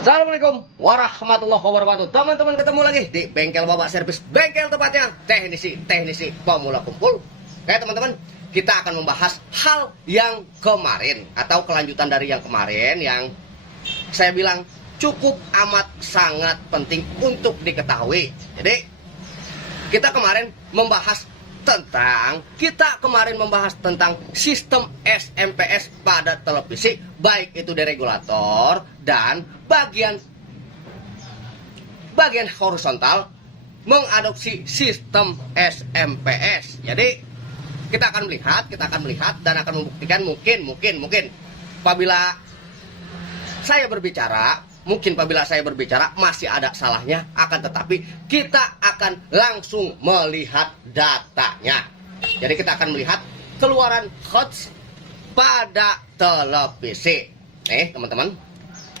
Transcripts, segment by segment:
Assalamualaikum warahmatullahi wabarakatuh. Teman-teman, ketemu lagi di bengkel Bapak Servis, bengkel tepatnya teknisi pemula kumpul. Oke teman-teman, kita akan membahas hal yang kemarin atau kelanjutan dari yang kemarin yang saya bilang cukup amat sangat penting untuk diketahui. Jadi kita kemarin membahas tentang sistem SMPS pada televisi, baik itu dari regulator dan bagian horizontal mengadopsi sistem SMPS. Jadi kita akan melihat dan akan membuktikan mungkin apabila saya berbicara masih ada salahnya, akan tetapi kita akan langsung melihat datanya. Jadi kita akan melihat keluaran hertz pada televisi. Nih teman-teman,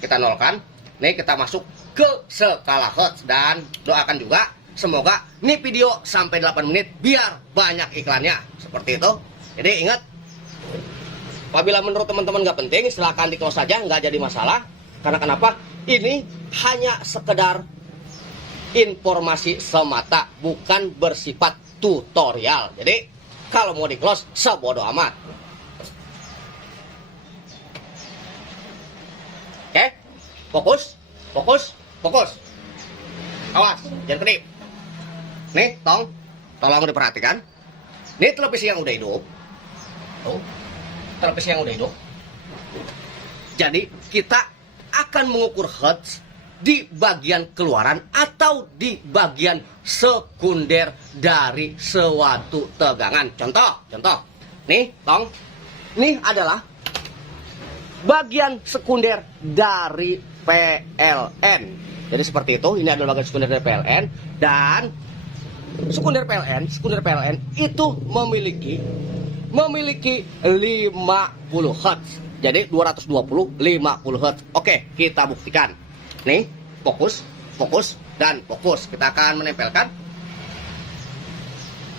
kita nolkan. Nih kita masuk ke skala hertz dan doakan juga semoga nih video sampai 8 menit biar banyak iklannya. Seperti itu. Jadi ingat, apabila menurut teman-teman nggak penting, silahkan di close saja, nggak jadi masalah. Karena kenapa? Ini hanya sekedar informasi semata, bukan bersifat tutorial. Jadi kalau mau di close, sebodoh amat. Oke, fokus. Awas, jangan kedip. Nih, tolong diperhatikan. Ini televisi yang udah hidup. Televisi yang udah hidup. Jadi kita akan mengukur hertz di bagian keluaran atau di bagian sekunder dari suatu tegangan. Contoh. Nih, ini adalah bagian sekunder dari PLN. Jadi seperti itu, ini adalah bagian sekunder dari PLN dan sekunder PLN itu memiliki 50 hertz. Jadi 220 50 Hz. Oke, kita buktikan. Nih, fokus. Kita akan menempelkan.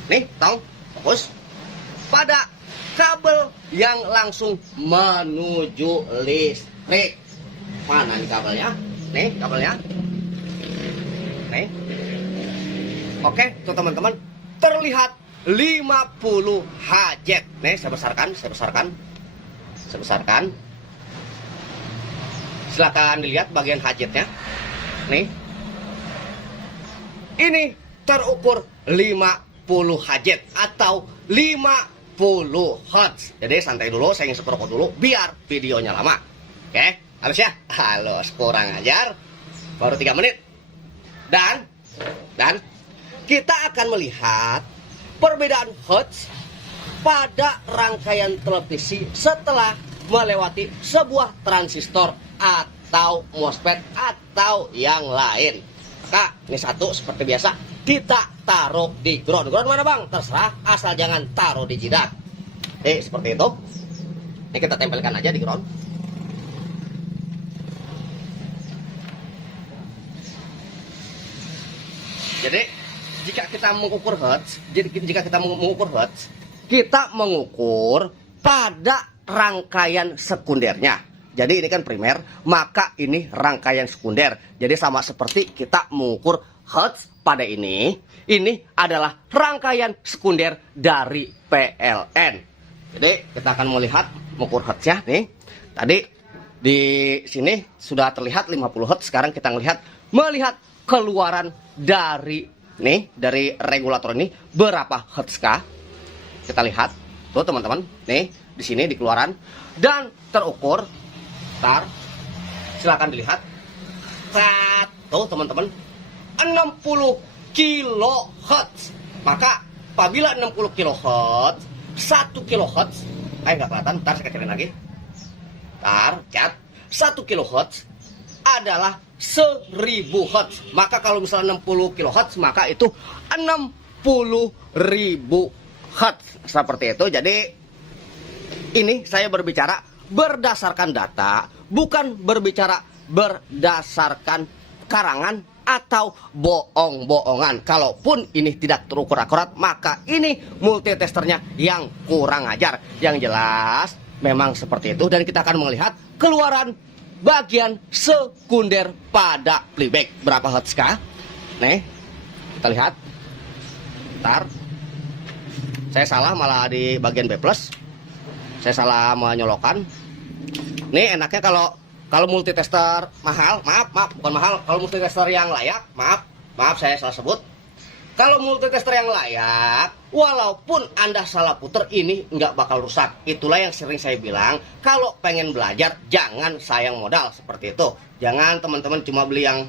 Nih, fokus pada kabel yang langsung menuju listrik. Mana nih kabelnya? Nih, kabelnya. Nih. Oke, tuh teman-teman, terlihat 50 Hz. Nih, saya besarkan. Silakan dilihat bagian hajatnya. Nih. Ini terukur 50 hajat atau 50 Hz. Jadi santai dulu, saya ngisep rokok dulu biar videonya lama. Oke, halus ya? Halus, kurang ajar. Baru 3 menit. Dan kita akan melihat perbedaan Hz pada rangkaian televisi setelah melewati sebuah transistor atau MOSFET atau yang lain. Maka ini satu seperti biasa kita taruh di ground. Ground mana bang? Terserah, asal jangan taruh di jidat. Seperti itu. Ini kita tempelkan aja di ground. Jadi jika kita mengukur hertz, kita mengukur pada rangkaian sekundernya. Jadi ini kan primer, maka ini rangkaian sekunder. Jadi sama seperti kita mengukur hertz pada ini adalah rangkaian sekunder dari PLN. Jadi kita akan mengukur hertznya nih. Tadi di sini sudah terlihat 50 hertz. Sekarang kita melihat keluaran dari regulator ini berapa hertz kah? Kita lihat tuh teman-teman, nih di sini di keluaran dan terukur. Silakan dilihat. Tuh teman-teman, 60 kHz. Maka apabila 60 kHz, 1 kHz, nggak kelihatan, ntar saya kecilin lagi. Cat, 1 kHz adalah 1000 Hz. Maka kalau misalnya 60 kHz, maka itu 60.000 Hz. Seperti itu. Jadi ini saya berbicara berdasarkan data, bukan berbicara berdasarkan karangan atau bohong-bohongan. Kalaupun ini tidak terukur akurat, maka ini multitesternya yang kurang ajar. Yang jelas memang seperti itu, dan kita akan melihat keluaran bagian sekunder pada playback. Berapa hertz kah? Nih, kita lihat. Ntar, saya salah malah di bagian B+. Saya salah menyolokkan. Nih enaknya kalau multitester mahal, maaf, bukan mahal. Kalau multitester yang layak, maaf saya salah sebut. Kalau multitester yang layak, walaupun Anda salah puter, ini nggak bakal rusak. Itulah yang sering saya bilang, kalau pengen belajar, jangan sayang modal seperti itu. Jangan teman-teman cuma beli yang,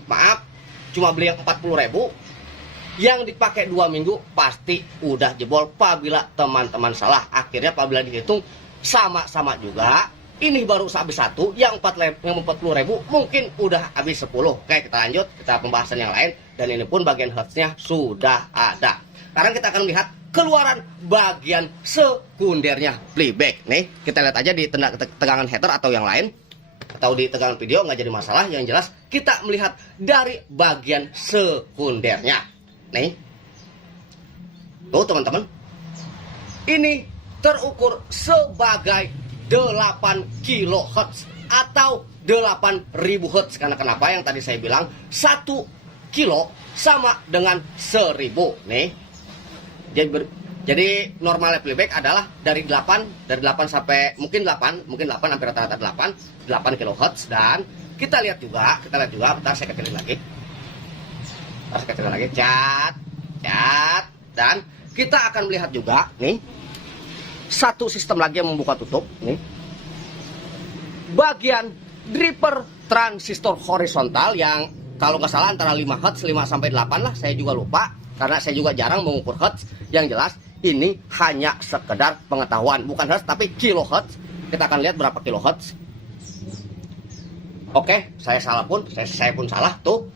cuma beli yang 40.000, yang dipakai 2 minggu, pasti udah jebol. Apabila teman-teman salah, akhirnya apabila dihitung, sama-sama juga. Ini baru habis 1, yang 40.000 mungkin udah habis 10. Oke, kita lanjut, kita pembahasan yang lain. Dan ini pun bagian hertznya sudah ada. Sekarang kita akan lihat keluaran bagian sekundernya playback. Nih, kita lihat aja di tegangan header atau yang lain, atau di tegangan video, nggak jadi masalah. Yang jelas kita melihat dari bagian sekundernya. Nih, tuh teman-teman, ini terukur sebagai 8 kHz atau 8000 Hz. Karena kenapa? Yang tadi saya bilang 1 kilo sama dengan 1000. Nih, jadi normalnya playback adalah dari 8 sampai mungkin 8 hampir rata-rata 8 kHz. Dan kita lihat juga, bentar saya kecilin lagi. Cat. Dan kita akan melihat juga nih, satu sistem lagi yang membuka tutup nih, bagian dropper transistor horizontal yang kalau nggak salah antara 5 Hz, 5 sampai 8 lah, saya juga lupa karena saya juga jarang mengukur Hz. Yang jelas ini hanya sekedar pengetahuan, bukan Hz tapi kilohertz. Kita akan lihat berapa kilohertz. Oke, saya pun salah tuh.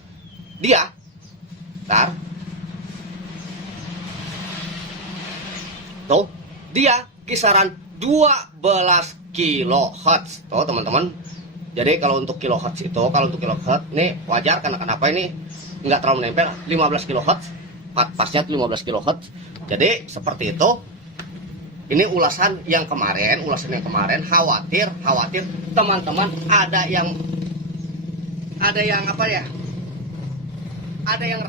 Dia bentar. Tuh, dia kisaran 12 kHz. Tuh teman-teman. Jadi kalau untuk kHz itu, nih wajar karena kenapa ini nggak terlalu menempel, 15 kHz. Pasnya 15 kHz. Jadi seperti itu. Ini ulasan yang kemarin, khawatir teman-teman ada yang apa ya? Ada yang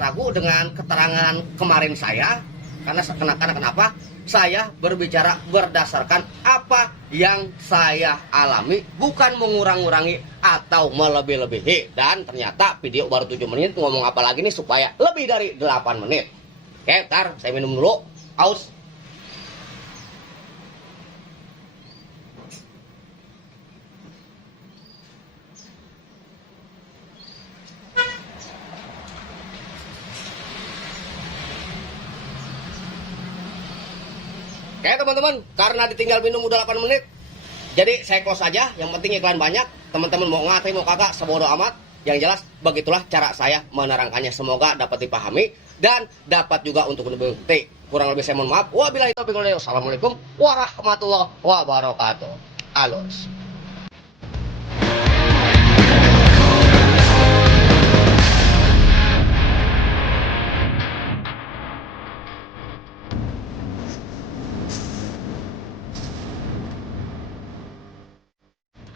ragu dengan keterangan kemarin saya. Karena kenapa? Saya berbicara berdasarkan apa yang saya alami, bukan mengurang-urangi atau melebih-lebihi. Dan ternyata video baru 7 menit, ngomong apa lagi nih supaya lebih dari 8 menit. Oke, ntar saya minum dulu. Aus. Oke teman-teman, karena ditinggal minum udah 8 menit, jadi saya close aja. Yang penting iklan banyak. Teman-teman mau ngatain mau kagak, sebodoh amat. Yang jelas begitulah cara saya menerangkannya. Semoga dapat dipahami dan dapat juga untuk mengerti. Kurang lebih saya mohon maaf. Wabillahi taufiq wal hidayah. Wassalamualaikum warahmatullahi wabarakatuh. Alus.